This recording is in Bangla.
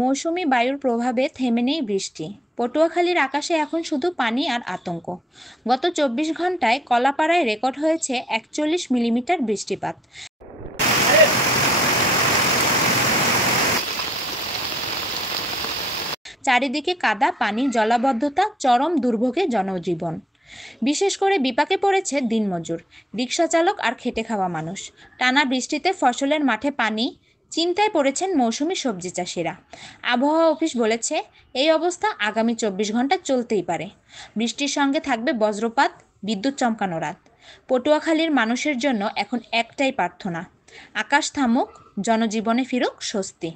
মৌসুমি বায়ুর প্রভাবে থেমে নেই বৃষ্টি। পটুয়াখালীর আকাশে এখন শুধু পানি আর আতঙ্ক। গত ২৪ ঘন্টায় কলাপাড়ায় রেকর্ড হয়েছে ৪১ মিলিমিটার বৃষ্টিপাত। চারিদিকে কাদা, পানি, জলাবদ্ধতা, চরম দুর্ভোগে জনজীবন। বিশেষ করে বিপাকে পড়েছে দিনমজুর, রিকশাচালক আর খেটে খাওয়া মানুষ। টানা বৃষ্টিতে ফসলের মাঠে পানি, চিন্তায় পড়েছেন মৌসুমি সবজি চাষিরা। আবহাওয়া অফিস বলেছে, এই অবস্থা আগামী ২৪ ঘন্টা চলতেই পারে। বৃষ্টির সঙ্গে থাকবে বজ্রপাত, বিদ্যুৎ চমকানো রাত। পটুয়াখালীর মানুষের জন্য এখন একটাই প্রার্থনা, আকাশ থামুক, জনজীবনে ফিরুক স্বস্তি।